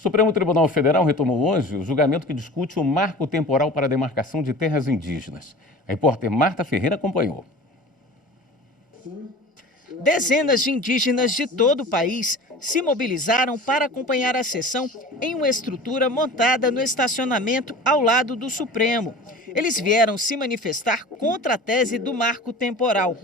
O Supremo Tribunal Federal retomou hoje o julgamento que discute o marco temporal para a demarcação de terras indígenas. A repórter Marta Ferreira acompanhou. Dezenas de indígenas de todo o país se mobilizaram para acompanhar a sessão em uma estrutura montada no estacionamento ao lado do Supremo. Eles vieram se manifestar contra a tese do marco temporal.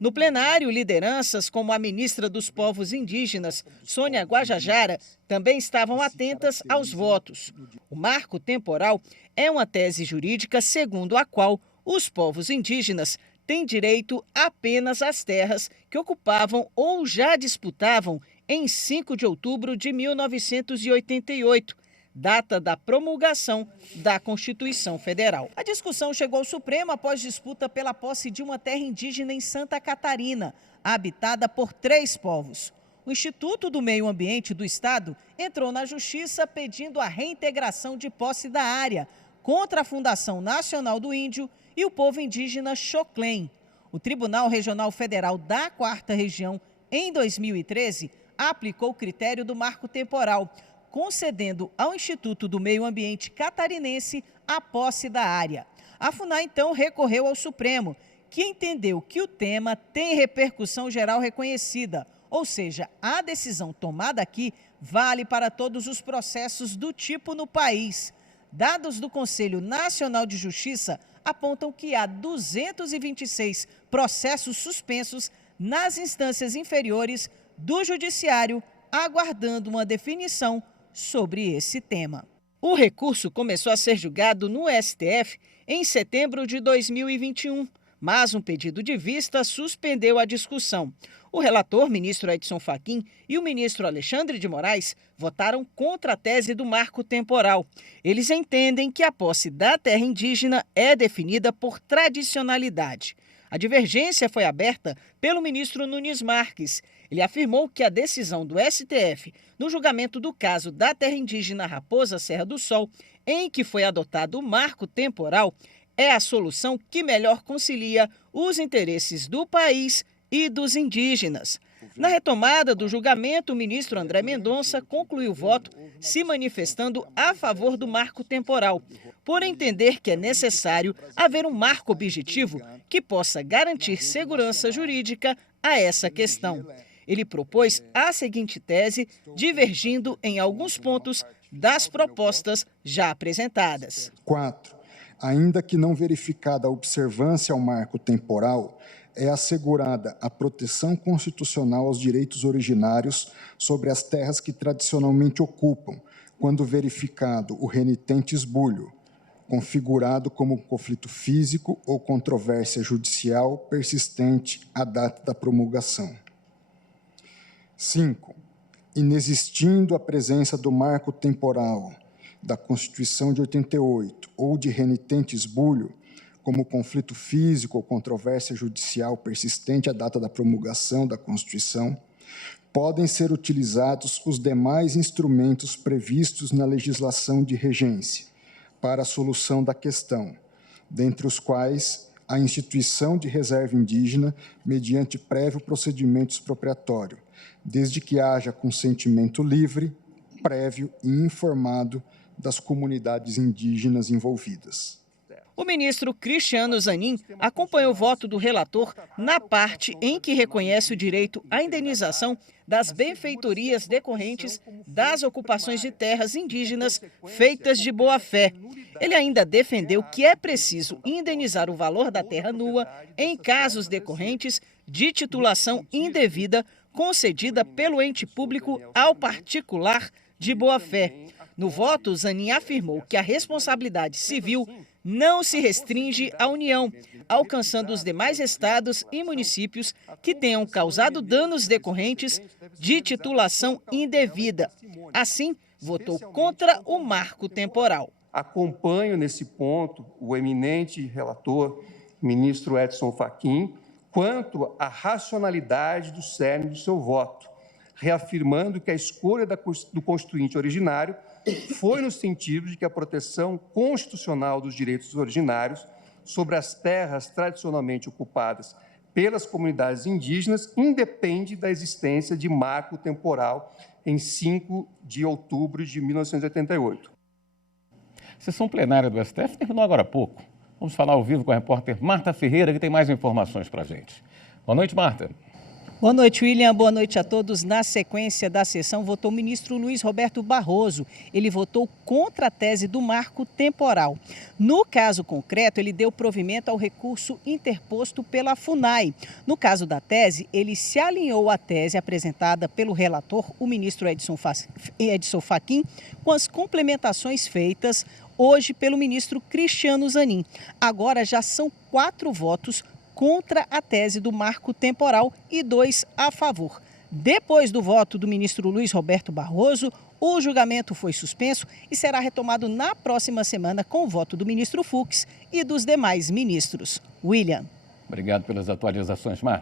No plenário, lideranças como a ministra dos Povos Indígenas, Sônia Guajajara, também estavam atentas aos votos. O marco temporal é uma tese jurídica segundo a qual os povos indígenas têm direito apenas às terras que ocupavam ou já disputavam em 5 de outubro de 1988, data da promulgação da Constituição Federal. A discussão chegou ao Supremo após disputa pela posse de uma terra indígena em Santa Catarina, habitada por 3 povos. O Instituto do Meio Ambiente do Estado entrou na Justiça pedindo a reintegração de posse da área contra a Fundação Nacional do Índio e o povo indígena Xoclém. O Tribunal Regional Federal da 4ª Região, em 2013, aplicou o critério do marco temporal, concedendo ao Instituto do Meio Ambiente catarinense a posse da área. A FUNAI, então, recorreu ao Supremo, que entendeu que o tema tem repercussão geral reconhecida, ou seja, a decisão tomada aqui vale para todos os processos do tipo no país. Dados do Conselho Nacional de Justiça apontam que há 226 processos suspensos nas instâncias inferiores do Judiciário, aguardando uma definição sobre esse tema. O recurso começou a ser julgado no STF em setembro de 2021, mas um pedido de vista suspendeu a discussão. O relator, ministro Edson Fachin, e o ministro Alexandre de Moraes votaram contra a tese do marco temporal. Eles entendem que a posse da terra indígena é definida por tradicionalidade. A divergência foi aberta pelo ministro Nunes Marques. Ele afirmou que a decisão do STF no julgamento do caso da terra indígena Raposa Serra do Sol, em que foi adotado o marco temporal, é a solução que melhor concilia os interesses do país e dos indígenas. Na retomada do julgamento, o ministro André Mendonça concluiu o voto se manifestando a favor do marco temporal, por entender que é necessário haver um marco objetivo que possa garantir segurança jurídica a essa questão. Ele propôs a seguinte tese, divergindo em alguns pontos das propostas já apresentadas. 4. Ainda que não verificada a observância ao marco temporal, é assegurada a proteção constitucional aos direitos originários sobre as terras que tradicionalmente ocupam, quando verificado o renitente esbulho, configurado como conflito físico ou controvérsia judicial persistente à data da promulgação. 5. Inexistindo a presença do marco temporal da Constituição de 88 ou de renitente esbulho, como conflito físico ou controvérsia judicial persistente à data da promulgação da Constituição, podem ser utilizados os demais instrumentos previstos na legislação de regência para a solução da questão, dentre os quais a instituição de reserva indígena mediante prévio procedimento expropriatório, desde que haja consentimento livre, prévio e informado das comunidades indígenas envolvidas. O ministro Cristiano Zanin acompanhou o voto do relator na parte em que reconhece o direito à indenização das benfeitorias decorrentes das ocupações de terras indígenas feitas de boa-fé. Ele ainda defendeu que é preciso indenizar o valor da terra nua em casos decorrentes de titulação indevida concedida pelo ente público ao particular de boa-fé. No voto, Zanin afirmou que a responsabilidade civil não se restringe à União, alcançando os demais estados e municípios que tenham causado danos decorrentes de titulação indevida. Assim, votou contra o marco temporal. Acompanho nesse ponto o eminente relator, ministro Edson Fachin, quanto à racionalidade do cerne do seu voto, reafirmando que a escolha do constituinte originário foi no sentido de que a proteção constitucional dos direitos originários sobre as terras tradicionalmente ocupadas pelas comunidades indígenas independe da existência de marco temporal em 5 de outubro de 1988. A sessão plenária do STF terminou agora há pouco. Vamos falar ao vivo com a repórter Marta Ferreira, que tem mais informações para a gente. Boa noite, Marta. Boa noite, William. Boa noite a todos. Na sequência da sessão, votou o ministro Luiz Roberto Barroso. Ele votou contra a tese do marco temporal. No caso concreto, ele deu provimento ao recurso interposto pela FUNAI. No caso da tese, ele se alinhou à tese apresentada pelo relator, o ministro Edson Fachin, com as complementações feitas hoje pelo ministro Cristiano Zanin. Agora já são 4 votos contra a tese do marco temporal e 2 a favor. Depois do voto do ministro Luiz Roberto Barroso, o julgamento foi suspenso e será retomado na próxima semana com o voto do ministro Fux e dos demais ministros. William. Obrigado pelas atualizações, Marta.